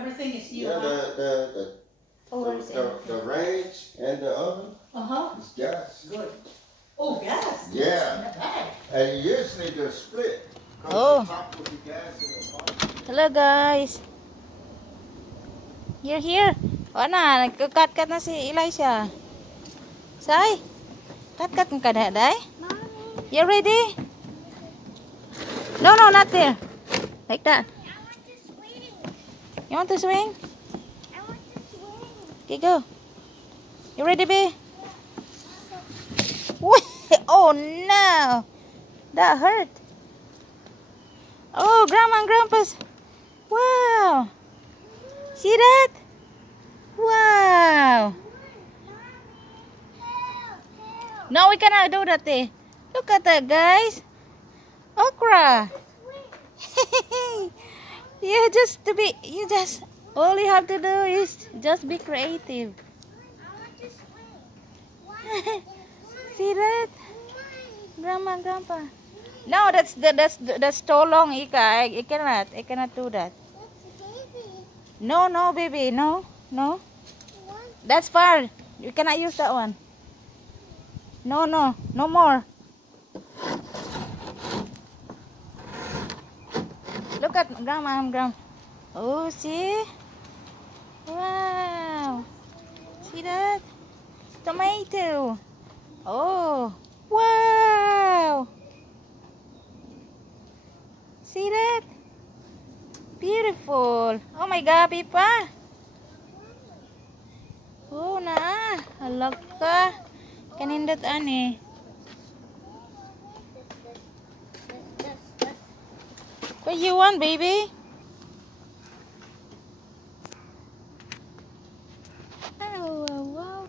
everything is new. Yeah, the range and the oven. It's gas. Good. Oh, gas. Yeah. Not bad. And usually they're split. Oh. The top will be gas and the bottom. Hello guys. Here. O na, nagka-cut na si Elisha. Say, cut ka na, day? You ready? No, not there. Like that. You want to swing? I want to swing. Okay, go. You ready, babe? Oh no, that hurt. Oh, Grandma and Grandpa's. Wow. See that? Wow. No, we cannot do that. Look at that, guys. Okra. You just all you have to do is just be creative. I want to swing. See that? Grandma and Grandpa. No, that's too long, Ika. I cannot do that. No, baby, no. That's far. You cannot use that one. No more. Look at Grandma and Grandpa. Oh, see? Wow. See that? Tomato. Oh, wow. See that? Beautiful. Oh my God, Pipa. Oh, na. Halag ka. Kanindot ani. What you want, baby? Oh, wow.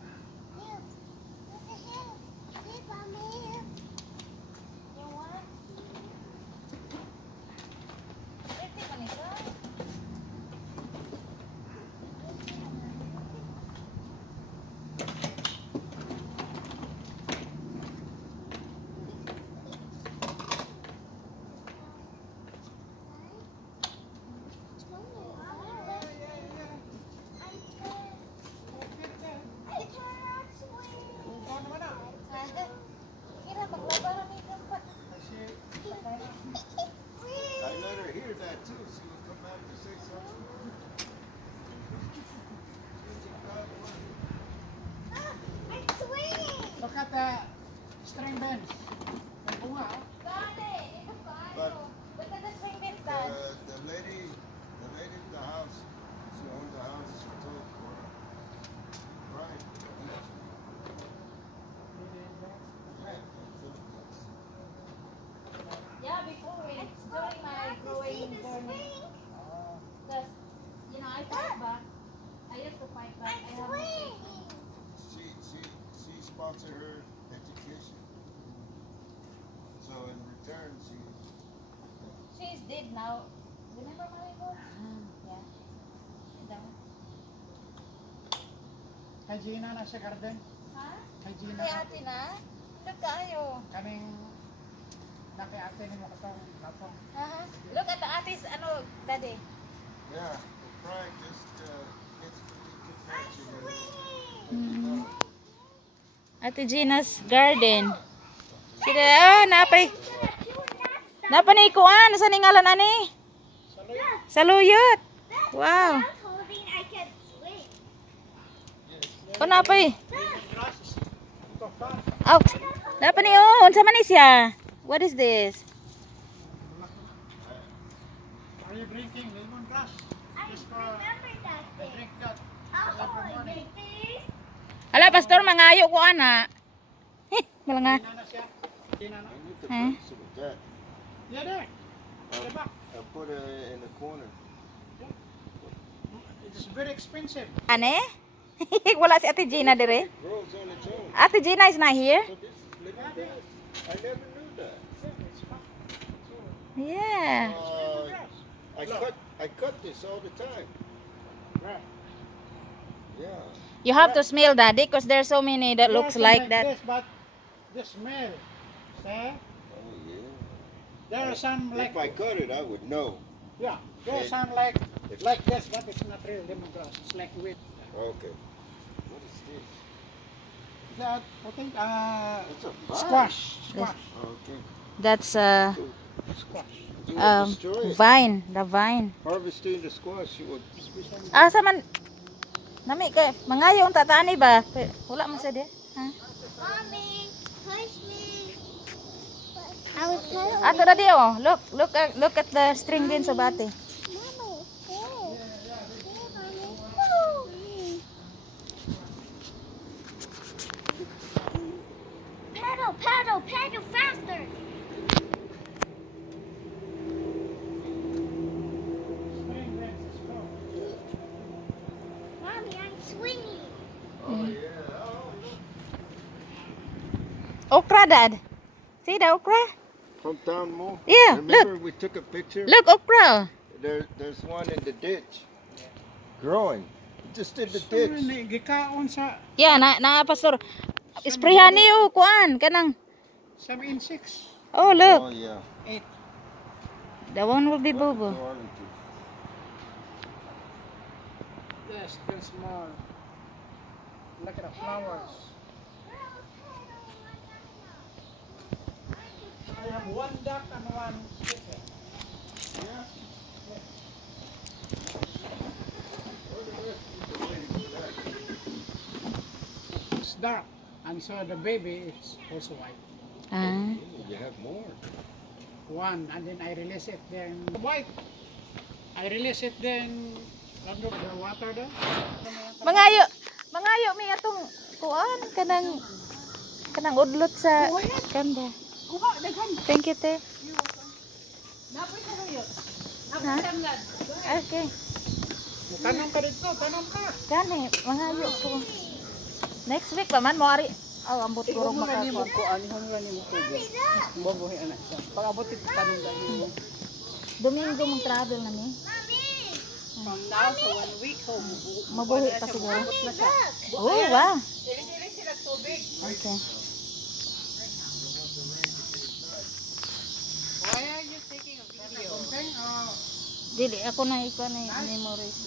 I let her hear that too. She would come back to say something. I'm swinging. Look at the string bends. But Look at the swing bit, the lady in the house, she owned the house. She told right. Yeah, before during my growing journey, because I fight back. I used to fight back. I have no patience. She sponsored her education. So in return, She's dead now. Remember Marigold? Yeah. She died. Kay Gina na sa garden. Ha? Kay Gina. Kay ate na? Look kayo. Kaning naki ate ni mo katong lapong. Look at the ate's daddy. yeah, Frank just gets too fancy. Ate Gina's garden. Sila, napa ni kuan sa ningalan ani? Saluyot. Wow. Holding, I can swing. O napay. Oh, napa ni unsa man ni siya? What is this? Are you drinking lemongrass? I remember that thing. Drink that. Oh, baby. Ala pastor mangayo ko ana. Malanga. Gina na siya. Gina na. I need to Huh? fix it with that. Yeah, there. The back. I put it in the corner. It's very expensive. Ane? Wala si Ate Gina dire. It grows on its own. Ate Gina is not here. So this is living grass. I never knew that. Yeah. I cut this all the time. Right. Yeah. You have to smell daddy because there's so many that looks like that. This, but the smell. See? Oh yeah. There are some like If I cut it, I would know. yeah. There are some like It's Like this, but it's not real lemongrass. It's like wheat. okay. What is this? That, I think, It's a vine. squash. Squash. Okay. That's Squash. You would destroy it. vine, the vine. Harvesting the squash, you would. Asa man nami kay mangayo ang tatani ba? Wala man sa di. Ha? Mommy, push me. I was playing. Ato na di oh. Look at the string din sa bati. Mommy, here. Here, mommy. Woo. Paddle, paddle, paddle faster. Mommy, I'm swinging. Oh, yeah. Okra, Dad. See the okra? From Town Mall? Yeah, Remember we took a picture? Look, okra. There's one in the ditch. Growing. Just in the ditch. Gikaon sa Yeah, na pastor. Sprayhan niyo kuan kanang. some insects. Oh, Oh, look. yeah. Eat. The one will be What bubu. are we Yes, still small. Look at the flowers. I have one duck and one chicken. It's dark, and so the baby is also white. Ah. You have more. One, and then I release it. Then white. I release it. Then under the water there. Mangayo mi atong kuan kanang udlot sa kanda. Thank you, te. Ha? Okay. Tanong ka dito, tanong ka. Gani, mangayo ko. Next week pa man mo ari. Oh, ambot ko Mo ni mo makako. ko ani mo ni mo ko. Bobohi anak siya. Pag abot ito tanong dali mo. Domingo mag travel na mi. From now to 1 week, so Mabuhi pa siguro. Look. Oh, wow. Dili sila tubig. Okay. Why are you taking a video? Dili ako na ikaw na memories.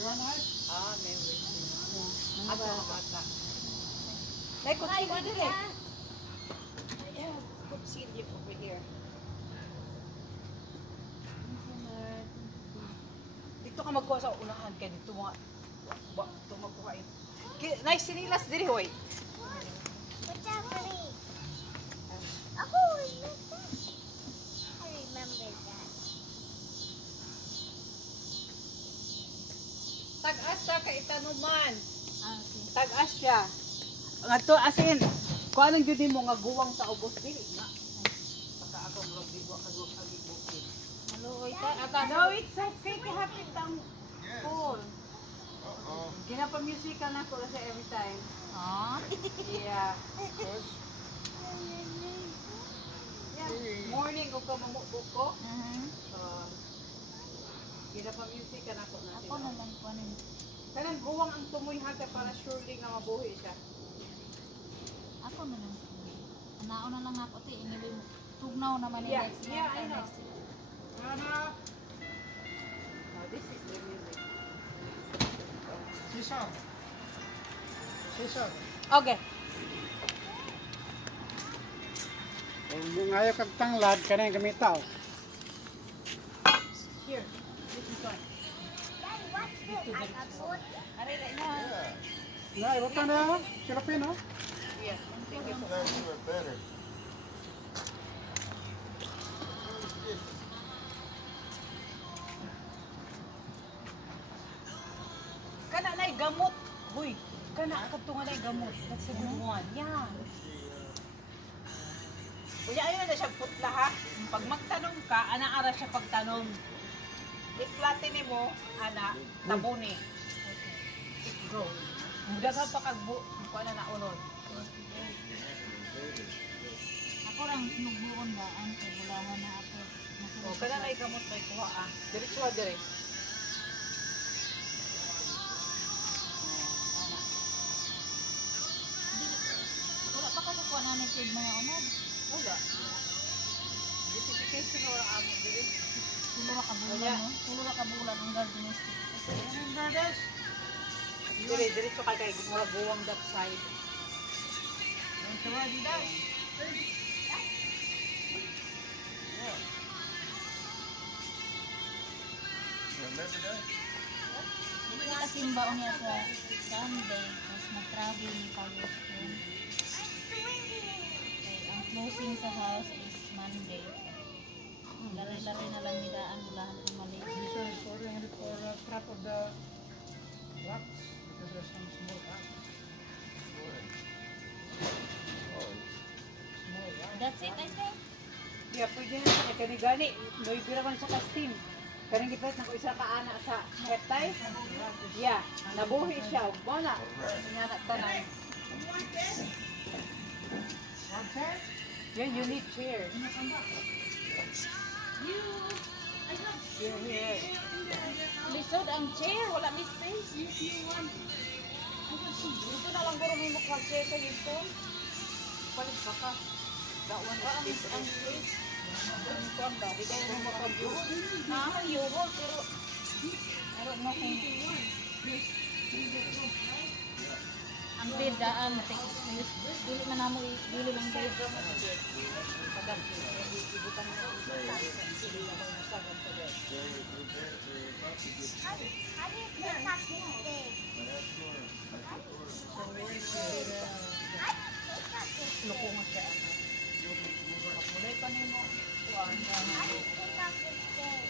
Ah, memory. Ako ang bata. Like, kutsilyo dili. Yeah, kutsilyo over here. Dito ka magkuha sa unahan kaya dito mga dito magkuha eh. Nice sinilas diri hoy. What's happening? Oh, look that. I remember that. Tag-as sa kaitanuman. Ah, okay. Tag-as siya. Ngadto asin kuan ang gyud mo nga guwang sa ubos dili na. Baka ako murag di wa kag bukid. Maluoy ta. No, it's okay to have it down full. Uh-oh. Ginapa-musical na ko kasi every time. Ah. Yeah. Yeah. Morning ko ka mamukbuk ko. So, ginapa-musical na ko natin. Ako na lang kuanin. Kanang guwang ang tumoy hata para surely nga mabuhi siya. Ako na lang. Anao na lang ako ti inili tugnaw naman Yeah, next yeah, I know. next. Now, this is the music. Sisal. Sisal. Okay. Kung ayaw kag tanglad, kanay gamitaw. Here. This is one. Daddy, what's this? I got both. Aray, right na. Na, iwata na. Filipino. Yeah. Thank you. That's even better. Kana na gamot. Huy. Kana kadto nga na gamot. That's a good one. Yeah. Kuya, ayun na siya putla ha. Pag magtanong ka, ana ara siya pagtanong. I-flatten mo, ana, tabuni. It grows. Mudagan pa kag kuha na naunod. Ako lang nugbuon daan kay bulahan na ako. O, kana na gamot kay kuha ah. Diretso ha, dire. Wala pa ka kuha na kay mga unod. Wala. Justification wala amo dire. Tulo na kabulan, no? Tulo na kabulan ang gardening stick. Diretso kay mura buwang that side. Remember that? Hindi kasi yung baon niya sa Sunday, tapos mag-travel ni Palestine. Okay, ang closing sa house is Monday. Lari-lari na lang nidaan, wala na mali. This one is for trap of the rocks because there's some small rocks. Small rocks. That's it, I think. Yeah, pwede na siya kani-gani. Noy man siya ka-steam. Karang gipet na ko isa ka ana sa heptay. Yeah, nabuhi siya. Wala. Nga na tanan. Yeah, you need chair. You're here. Lisod ang chair, wala may space. Dito na lang guro mo mag-chair sa Liston. Palit ba ka? That one is Ang space. ang kuwan ba? Di kayo mo mag-view. Ang euro, pero I don't know kung ang bed daan, take space. Dili man namo dili lang bed. How do you pick up this thing? How do you pick up this thing? Luko mo siya. Mulay pa nimo. How do you pick up this thing?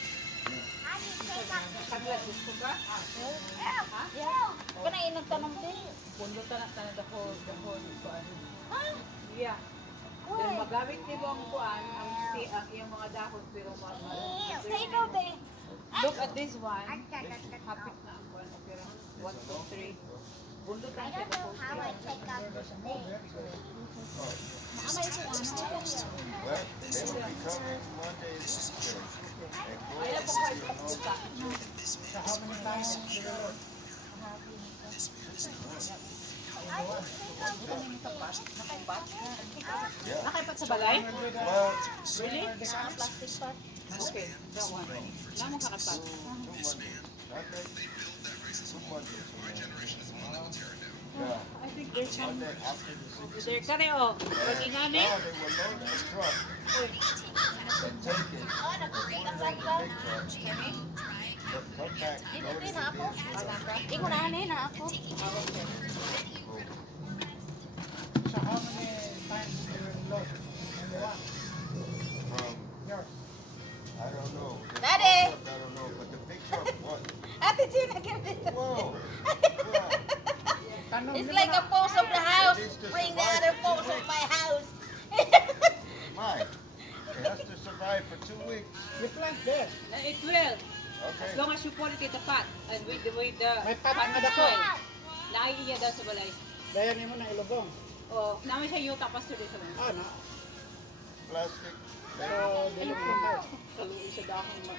How do you pick up this Kaglat gusto ka? Yeah. Kana inagtanong din. Pundo ta na tanong dahon kuan. Yeah. Then magamit nimo ang kuan, ang iyang mga dahon pero Say no be. look at this one. Hapit na ang kuan pero 1, 2, 3. Pundo ta I siya don't know how I pick up this thing. Maamay ko ano. Well, they will be coming Monday to church. And go Ay and po sit kayo in the pusta. So how many times do you load? Yeah. Nakaipat sa balay? Well, Really? Plastic pot. Okay, that one. Namo kakapat. 2 months. Not that 2 months. Yeah. I think there's some Monday after the 6th. there kani oh. Pagingani. Now they will load the truck and take it. Put it in the big truck. But come back. Load it in the vehicle. Iko na ani na ako. So how many times do you load? Only one. From, Yours. I don't know. The Daddy! truck, I don't know, but the big truck, what? Ate Gina, give this. Whoa! Yeah. Tanong It's niyo like ba? a post of the house. It is to Bring the survive other for post 2 of weeks. my house. Why? It has to survive for 2 weeks. You plant there. It will. Okay. As long as you put it in the pot and with the May pot pot na dako. soil. Naiiya daw sa balay. Dayan niyo mo na ilubong. Oh, naman siya yung tapos tuloy sa balay. Ah, na. Plastic. Pero dilubong tayo. Kaluwi sa dahon mo.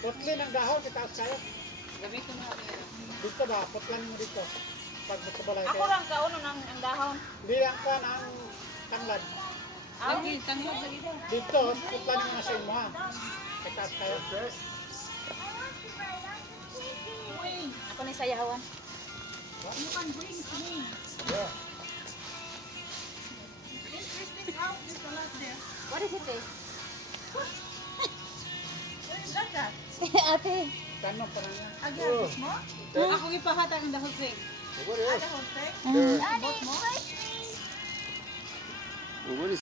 Putlin ang dahon, itaas kayo. Gamitin mo natin yun. Dito ba? Putlan mo dito. Pag sa balay Ako kayo. lang kauno ng ang dahon. Hindi ang kan ang tanglad. Lagi, tanglad lagi daw. Dito, putlan mo na sa imo ha. Itaas kayo. Ako ni sayawan. Yeah. What is it? Ate. Tanong pa lang yan. Oh. Ako ipahatag ang dahon thing. What else? Mm. There. Well, what is